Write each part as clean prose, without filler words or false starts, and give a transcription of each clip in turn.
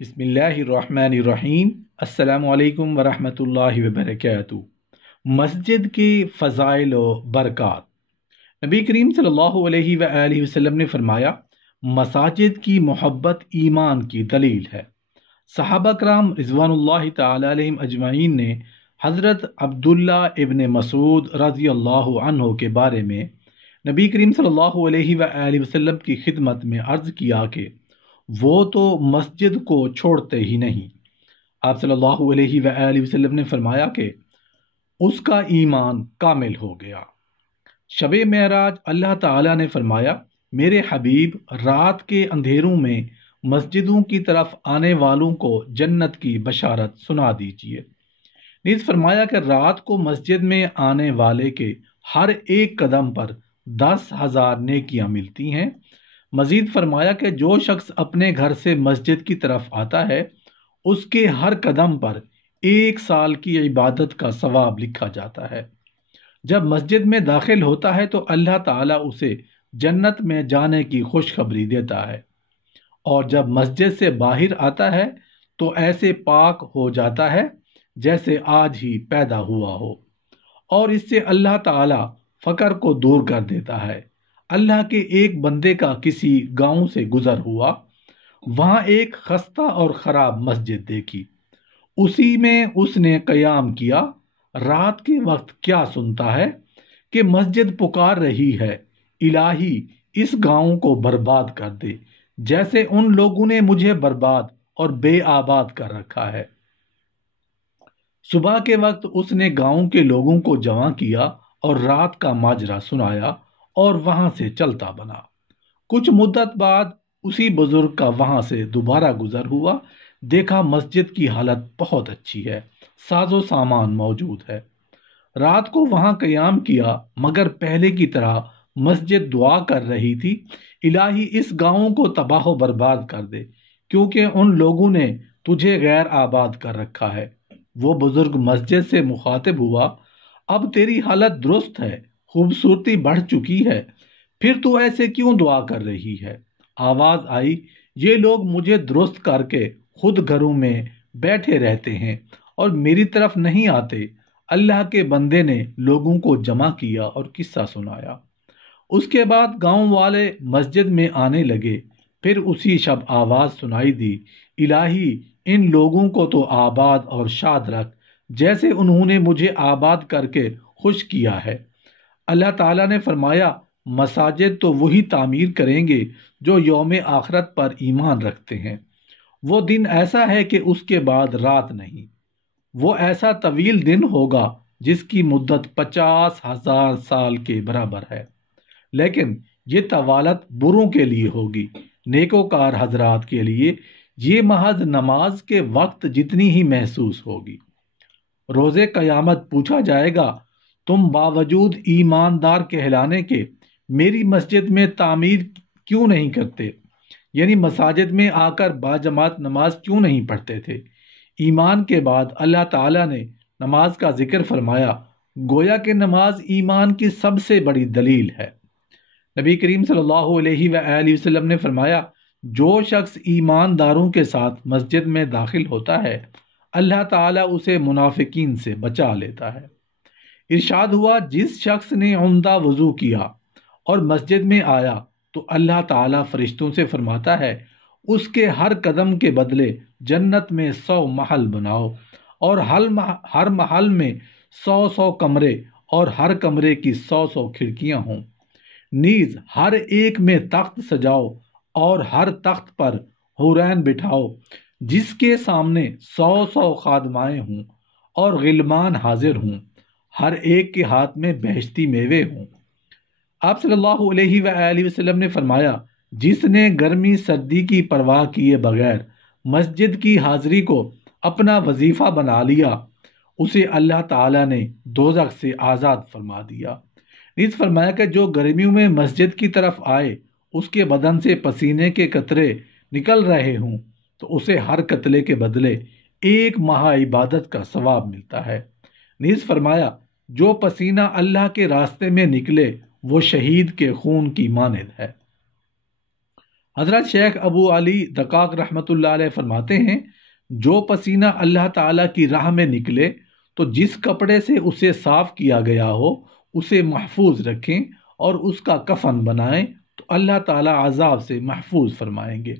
بسم اللہ الرحمن الرحیم۔ السلام علیکم ورحمۃ اللہ وبرکاتہ۔ مسجد کی فضائل و برکات۔ نبی کریم صلی اللہ علیہ وآلہ وسلم نے فرمایا، مساجد کی محبت ایمان کی دلیل ہے۔ صحابہ کرام رضوان اللہ تعالی علیہم اجمعین نے حضرت عبداللہ ابن مسعود رضی اللہ عنہ کے بارے میں نبی کریم صلی اللہ علیہ وآلہ وسلم کی خدمت میں عرض کیا کہ وہ تو مسجد کو چھوڑتے ہی نہیں۔ آپ صلی اللہ علیہ وآلہ وسلم نے فرمایا کہ اس کا ایمان کامل ہو گیا۔ شب معراج اللہ تعالیٰ نے فرمایا، میرے حبیب رات کے اندھیروں میں مسجدوں کی طرف آنے والوں کو جنت کی بشارت سنا دیجیے۔ نیز فرمایا کہ رات کو مسجد میں آنے والے کے ہر ایک قدم پر 10,000 نیکیاں ملتی ہیں۔ مزید فرمایا کہ جو شخص اپنے گھر سے مسجد کی طرف آتا ہے اس کے ہر قدم پر 1 سال کی عبادت کا ثواب لکھا جاتا ہے۔ جب مسجد میں داخل ہوتا ہے تو اللہ تعالیٰ اسے جنت میں جانے کی خوشخبری دیتا ہے، اور جب مسجد سے باہر آتا ہے تو ایسے پاک ہو جاتا ہے جیسے آج ہی پیدا ہوا ہو، اور اس سے اللہ تعالیٰ فقر کو دور کر دیتا ہے۔ اللہ کے ایک بندے کا کسی گاؤں سے گزر ہوا، وہاں ایک خستہ اور خراب مسجد دیکھی، اسی میں اس نے قیام کیا۔ رات کے وقت کیا سنتا ہے کہ مسجد پکار رہی ہے، الہی اس گاؤں کو برباد کر دے جیسے ان لوگوں نے مجھے برباد اور بے آباد کر رکھا ہے۔ صبح کے وقت اس نے گاؤں کے لوگوں کو جمع کیا اور رات کا ماجرا سنایا اور وہاں سے چلتا بنا۔ کچھ مدت بعد اسی بزرگ کا وہاں سے دوبارہ گزر ہوا، دیکھا مسجد کی حالت بہت اچھی ہے، ساز و سامان موجود ہے۔ رات کو وہاں قیام کیا، مگر پہلے کی طرح مسجد دعا کر رہی تھی، الہی اس گاؤں کو تباہ و برباد کر دے کیونکہ ان لوگوں نے تجھے غیر آباد کر رکھا ہے۔ وہ بزرگ مسجد سے مخاطب ہوا، اب تیری حالت درست ہے، خوبصورتی بڑھ چکی ہے، پھر تو ایسے کیوں دعا کر رہی ہے؟ آواز آئی، یہ لوگ مجھے درست کر کے خود گھروں میں بیٹھے رہتے ہیں اور میری طرف نہیں آتے۔ اللہ کے بندے نے لوگوں کو جمع کیا اور قصہ سنایا۔ اس کے بعد گاؤں والے مسجد میں آنے لگے، پھر اسی شب آواز سنائی دی، الہی ان لوگوں کو تو آباد اور شاد رکھ جیسے انہوں نے مجھے آباد کر کے خوش کیا ہے۔ اللہ تعالیٰ نے فرمایا، مساجد تو وہی تعمیر کریں گے جو یوم آخرت پر ایمان رکھتے ہیں۔ وہ دن ایسا ہے کہ اس کے بعد رات نہیں، وہ ایسا طویل دن ہوگا جس کی مدت 50,000 سال کے برابر ہے، لیکن یہ طوالت بروں کے لیے ہوگی، نیکوکار حضرات کے لیے یہ محض نماز کے وقت جتنی ہی محسوس ہوگی۔ روز قیامت پوچھا جائے گا، تم باوجود ایماندار کہلانے کے میری مسجد میں تعمیر کیوں نہیں کرتے؟ یعنی مساجد میں آ کر باجماعت نماز کیوں نہیں پڑھتے تھے؟ ایمان کے بعد اللہ تعالیٰ نے نماز کا ذکر فرمایا، گویا کہ نماز ایمان کی سب سے بڑی دلیل ہے۔ نبی کریم صلی اللہ علیہ وآلہ وسلم نے فرمایا، جو شخص ایمانداروں کے ساتھ مسجد میں داخل ہوتا ہے اللہ تعالیٰ اسے منافقین سے بچا لیتا ہے۔ ارشاد ہوا، جس شخص نے عمدہ وضو کیا اور مسجد میں آیا تو اللہ تعالیٰ فرشتوں سے فرماتا ہے، اس کے ہر قدم کے بدلے جنت میں 100 محل بناؤ، اور ہر محل میں 100 کمرے، اور ہر کمرے کی 100 کھڑکیاں ہوں۔ نیز ہر ایک میں تخت سجاؤ اور ہر تخت پر حورین بٹھاؤ، جس کے سامنے 100 خادمائیں ہوں اور غلمان حاضر ہوں، ہر ایک کے ہاتھ میں بہشتی میوے ہوں۔ آپ صلی اللہ علیہ وآلہ وسلم نے فرمایا، جس نے گرمی سردی کی پرواہ کیے بغیر مسجد کی حاضری کو اپنا وظیفہ بنا لیا، اسے اللہ تعالیٰ نے دوزخ سے آزاد فرما دیا۔ نیز فرمایا کہ جو گرمیوں میں مسجد کی طرف آئے، اس کے بدن سے پسینے کے قطرے نکل رہے ہوں تو اسے ہر قطرے کے بدلے 1 ماہ عبادت کا ثواب ملتا ہے۔ نیز فرمایا، جو پسینہ اللہ کے راستے میں نکلے وہ شہید کے خون کی مانند ہے۔ حضرت شیخ ابو علی دقاق رحمۃ اللہ علیہ فرماتے ہیں جو پسینہ اللہ تعالیٰ کی راہ میں نکلے تو جس کپڑے سے اسے صاف کیا گیا ہو اسے محفوظ رکھیں اور اس کا کفن بنائیں تو اللہ تعالیٰ عذاب سے محفوظ فرمائیں گے۔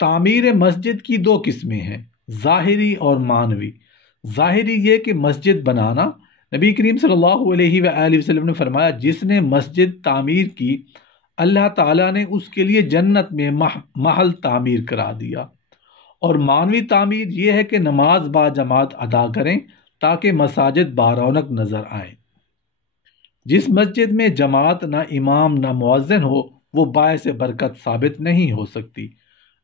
تعمیر مسجد کی دو قسمیں ہیں، ظاہری اور معنوی۔ ظاہری یہ کہ مسجد بنانا، نبی کریم صلی اللہ علیہ وآلہ وسلم نے فرمایا جس نے مسجد تعمیر کی اللہ تعالیٰ نے اس کے لیے جنت میں محل تعمیر کرا دیا۔ اور معنوی تعمیر یہ ہے کہ نماز با جماعت ادا کریں تاکہ مساجد بارونق نظر آئیں۔ جس مسجد میں جماعت نہ امام نہ مؤذن ہو وہ باعث برکت ثابت نہیں ہو سکتی۔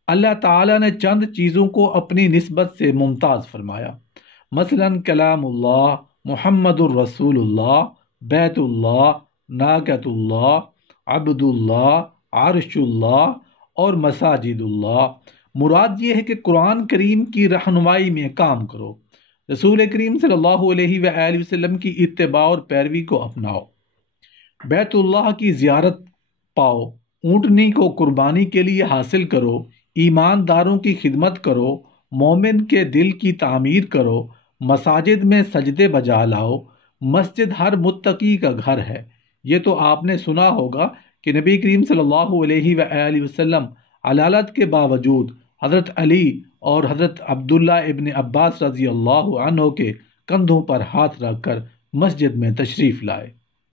اللہ تعالیٰ نے چند چیزوں کو اپنی نسبت سے ممتاز فرمایا، مثلا کلام اللہ، محمد الرسول اللہ، بیت اللہ، ناقۃ اللہ، عبد اللہ، عرش اللہ اور مساجد اللہ۔ مراد یہ ہے کہ قرآن کریم کی رہنمائی میں کام کرو، رسول کریم صلی اللہ علیہ وآلہ وسلم کی اتباع اور پیروی کو اپناؤ، بیت اللہ کی زیارت پاؤ، اونٹنی کو قربانی کے لیے حاصل کرو، ایمانداروں کی خدمت کرو، مومن کے دل کی تعمیر کرو، مساجد میں سجدے بجا لاؤ۔ مسجد ہر متقی کا گھر ہے۔ یہ تو آپ نے سنا ہوگا کہ نبی کریم صلی اللہ علیہ وآلہ وسلم علالت کے باوجود حضرت علی اور حضرت عبداللہ ابن عباس رضی اللہ عنہ کے کندھوں پر ہاتھ رکھ کر مسجد میں تشریف لائے۔